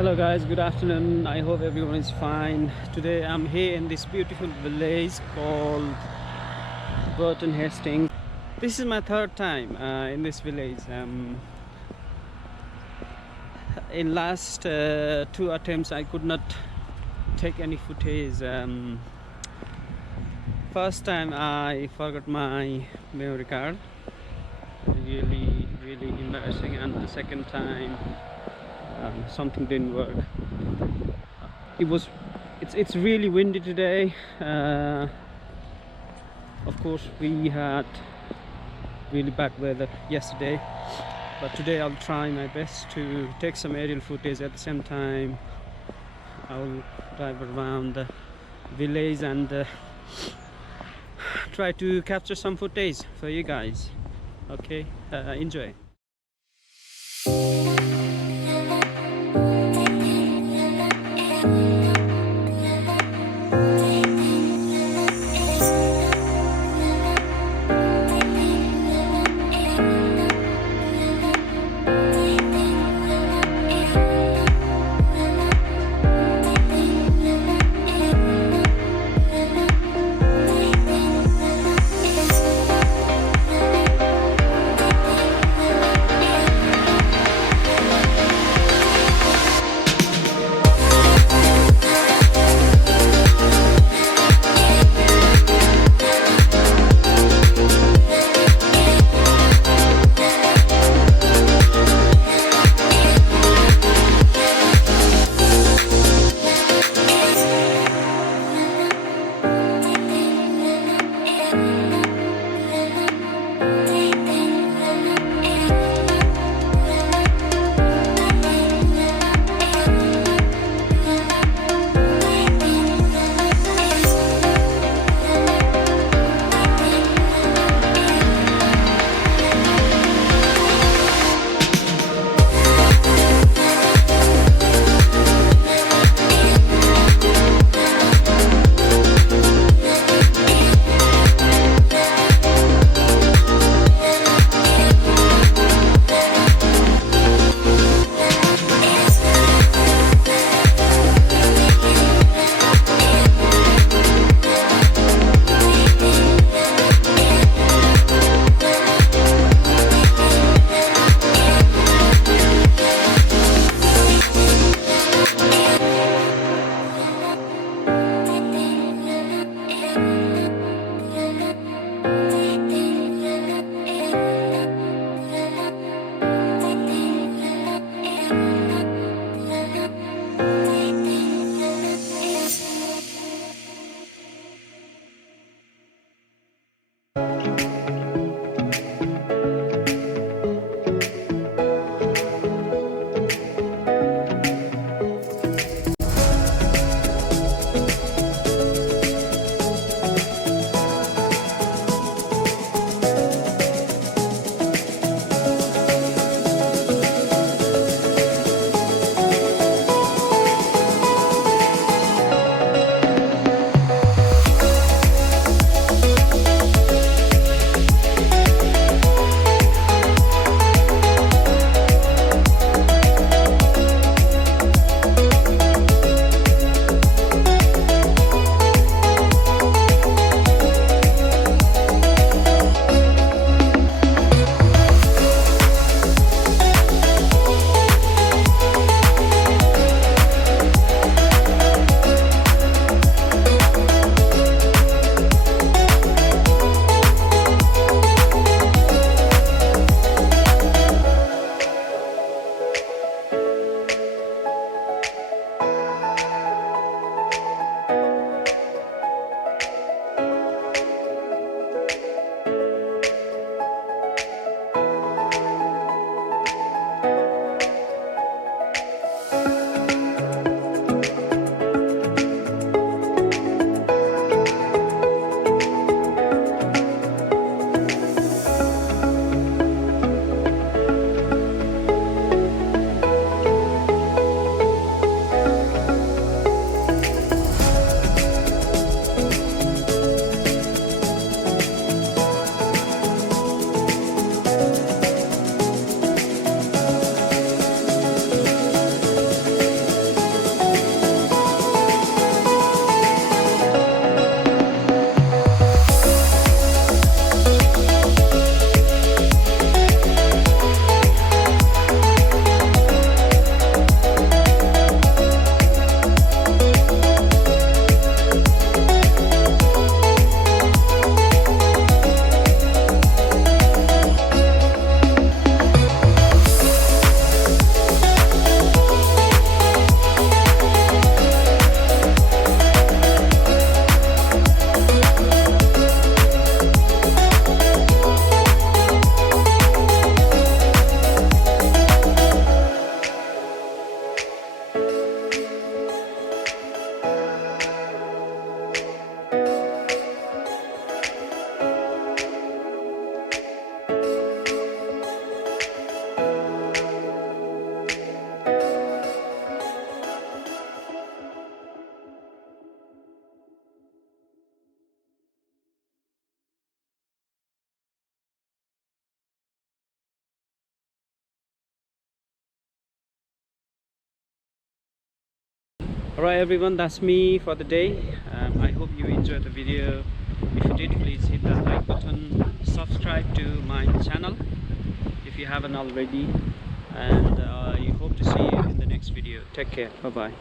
Hello guys, good afternoon. I hope everyone is fine. Today I'm here in this beautiful village called Burton Hastings. This is my third time in this village. In last two attempts I could not take any footage. First time I forgot my memory card. Really embarrassing. And the second time something didn't work. It's really windy today. Of course we had really bad weather yesterday, but today I'll try my best to take some aerial footage. At the same time I'll drive around the village and try to capture some footage for you guys. Okay, enjoy. Alright everyone, that's me for the day. I hope you enjoyed the video. If you did, please hit that like button, subscribe to my channel if you haven't already, and I hope to see you in the next video. Take care, bye bye.